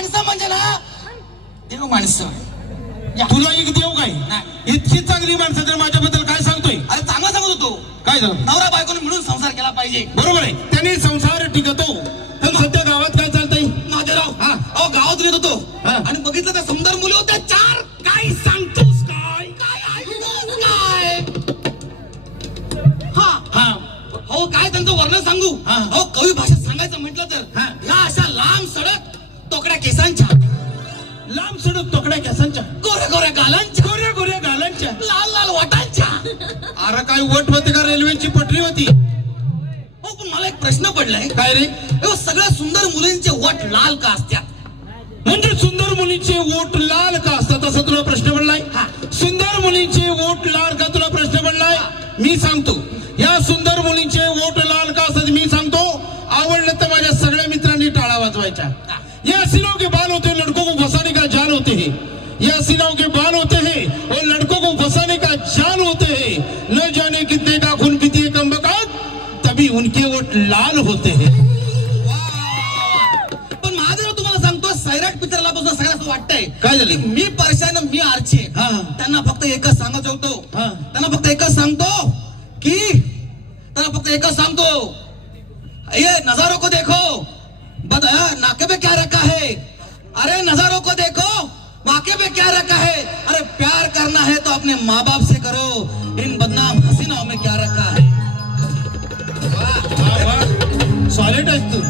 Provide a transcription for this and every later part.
माणसं म्हणजे ना देव माणसं. तुला एक देव काय. इतकी चांगली माणसं तर माझ्याबद्दल काय सांगतोय? अरे चांगला सांगत होतो. काय झालं? नवरा बायकोने मिळून संसार केला पाहिजे. बरोबर आहे. त्याने संसार टिकतो. पण सध्या गावात काय चालतंय? महादेवराव हा. अहो गावातून येत होतो. आणि बघितलं त्या सुंदर मुली होत्या. चार काय सांगतोस काय? काय हा. हा. हो काय त्यांचं वर्णन सांगू? हा. हो कवी भाषेत सांगायचं म्हटलं तर हा. या अशा लांब सडक तोकड्या केसांच्या. लांब सडक तोकड्या केसांच्या. गोऱ्या गोऱ्या गालांच्या. गोऱ्या गोऱ्या गालांच्या. लाल लाल वाटांच्या. अरे काय वट होते का रेल्वेची पटरी होती? हो पण मला एक प्रश्न पडलाय. काय रे? सगळ्या सुंदर मुलींचे वट लाल का असतात? म्हणजे सुंदर मुलींचे वोट लाल का असतात असं तुला प्रश्न पडलाय? हा. सुंदर मुलींचे वोट लाल का तुला प्रश्न पडलाय? मी सांगतो या सुंदर मुलींचे वोट या सिनों के बाल होते हैं लड़कों को फंसाने का जान होते हैं। या सिनों के बाल होते हैं और लड़कों को फंसाने का जान होते हैं। न जाने कितने का खून पीती है कम तभी उनके वोट लाल होते हैं। पण महादेव तुम्हाला सांगतो सैराट पिक्चरला पासून सगळ्यात वाटतंय काय झालं? मी परशान मी आरचे. हा. त्यांना फक्त एकच सांगत होतो. त्यांना फक्त एकच सांगतो की त्यांना फक्त एकच सांगतो. ये नजारों को देखो. नाके पे क्या रखा है? अरे नजारों को देखो वाके पे क्या रखा है? अरे प्यार करना है तो अपने माँ बाप से करो। इन बदनाम हसीनाओं में क्या रखा है? सॉलिड आहेस तू.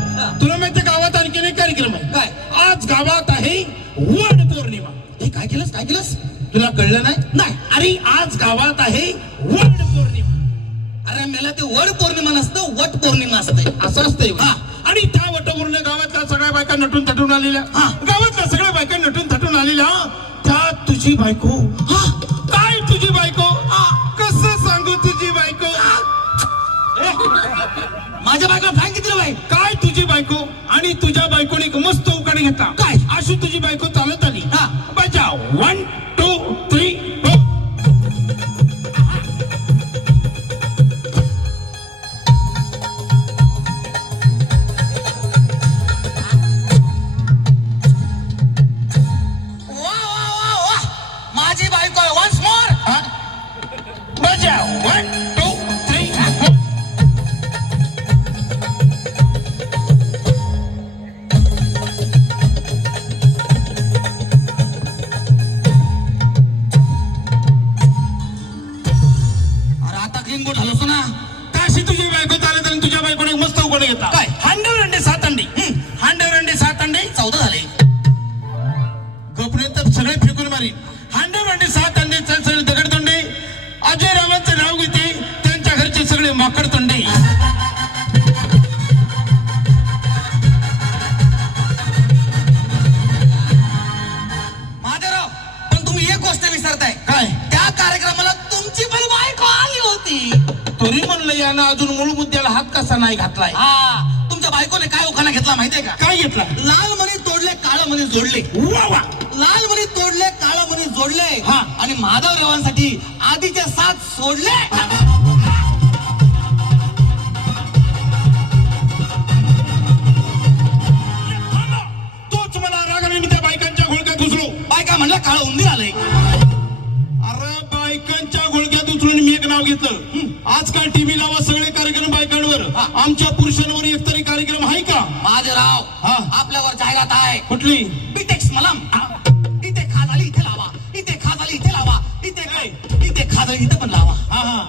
तुला माहिती गावात आणखीन एक कार्यक्रम आहे काय? आज गावात आहे वड पौर्णिमा। हे काय केलंस? काय केलंस? तुला कळलं नाही? नाही. अरे आज गावात आहे वड पौर्णिमा। अरे मला ते वड पौर्णिमा नसतं वट पौर्णिमा असते असं असतंय? हा. आणि त्या वटपौर्णिमा गावातल्या सगळ्या बायका नटून थटून आलेल्या. हा. गावातल्या सगळ्या बायका नटून थटून आलेल्या. त्यात तुझी बायको. हा. काय तुझी बायको? कसं सांगू तुझी बायको? माझ्या बायकोला रे बाई. काय तुझी बायको? आणि तुझ्या बायकोने मस्त उकाणी घेतला. काय? अशी तुझी बायको चालत आली. हा. बजा. वन तरी म्हणलं यानं अजून मूळ मुद्द्याला हात कसा नाही घातलाय? हा. तुमच्या बायकोने काय उखाणा घेतला माहितीये का? काय घेतला? लाल मणी तोडले काळ मणी जोडले. वा वा. लाल मणी तोडले काळ मणी जोडले. हा. आणि माधव रेवांसाठी आधीचे साथ सोडले. तोच मला रागाने मी त्या बायकांच्या घोळक्यात घुसलो. बायका म्हणलं काळ उंदीर आलंय. टीव्ही लावा सगळे कार्यक्रम बायकांवर. आमच्या पुरुषांवर एकतरी कार्यक्रम आहे का? महादेवराव हा. आपल्यावर जाहिरात आहे. कुठली? बिटेक्स मलम. इथे खाज आली इथे लावा. इथे खाज आली इथे लावा. इथे काय इथे खाज आली इथे पण लावा. हा हा.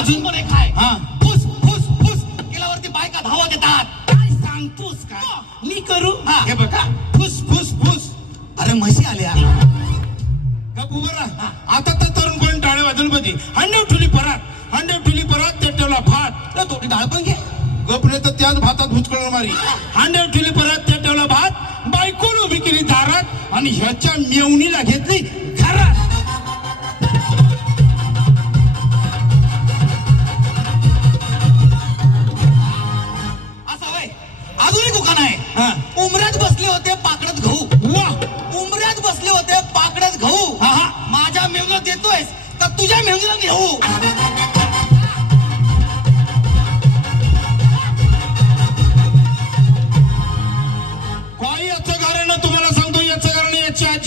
अजून? पण एक आहे. हा. फुस फुस फुस. केल्यावरती बायका धावा देतात काय सांगतोस का? मी करू? हा. हे बघा फुस फुस फुस. अरे म्हशी आल्या. गप उभं राहा. आता तर तरुण कोण टाळे वाजून मध्ये हंडेव ठुली परात हंडेव ठुली परात ते ठेवला भात तर थोडी डाळ पण घे गपने तर त्याच भातात भुचकळ मारी हांडेव ठेवली परत त्या ठेवला भात. बायकोन उभी केली दारात आणि ह्याच्या मेवणीला घेतली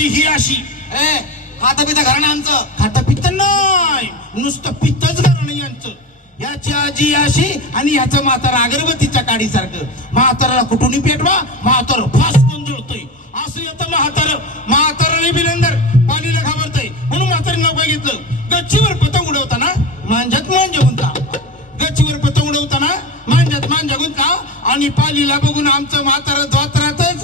याची ही अशी. ए खाता पिता घराणं आमचं. खाता पित्त नाही. नुसतं पित्तच घराणं यांचं. याची आजी अशी आणि याचं म्हातारा अगरबत्तीच्या काडीसारखं. म्हाताराला कुठून पेटवा म्हातार फास जळतोय. असं येतं म्हातार. म्हाताराने बिलंदर पाणीला घाबरतय. म्हणून म्हातारी नाव काय घेतलं? गच्चीवर पतंग उडवताना मांजात मांजा गुंता गच्चीवर पतंग उडवताना मांजात मांजा गुंता आणि पालीला बघून आमचं म्हातारा द्वात्रातच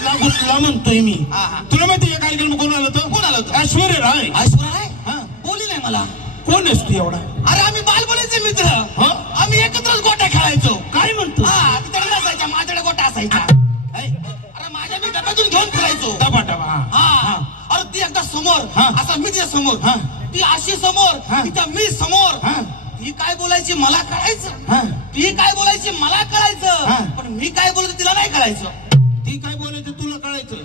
गुतला गुतला म्हणतोय मी हा, हा. तुला माहिती आहे कार्यक्रम कोण आलं तर कोण आलं होतं? ऐश्वर्य राय ऐश्वर्या राय हा. नाही मला कोण आहेस तू एवढा अरे आम्ही बालपणीचे मित्र हा? आम्ही एकत्रच गोट्या खेळायचो काय म्हणतो हा तिकडे नसायच्या माझ्याकडे गोट्या असायच्या ऐ, अरे माझ्या मी डब्यातून घेऊन फिरायचो डबा डबा हा. हा अरे ती एकदा समोर हा. असा मी तिच्या समोर हा. ती अशी समोर. तिच्या मी समोर हा. ती काय बोलायची मला कळायचं हा. ती काय बोलायची मला हा. कळायचं पण मी काय बोलतो तिला नाही कळायचं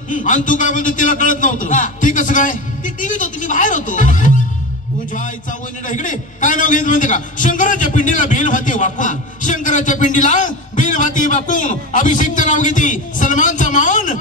आणि तू काय बोलतो तिला कळत हा. नव्हतं ती कसं काय? ती टीव्हीत होती मी बाहेर होतो. तुझ्या आईचा वनिडा इकडे काय नाव घेत माहिती का? शंकराच्या पिंडीला बेल भाती वाकून. शंकराच्या पिंडीला बेल भाती वाकून. अभिषेकचं नाव घेते सलमानचा मान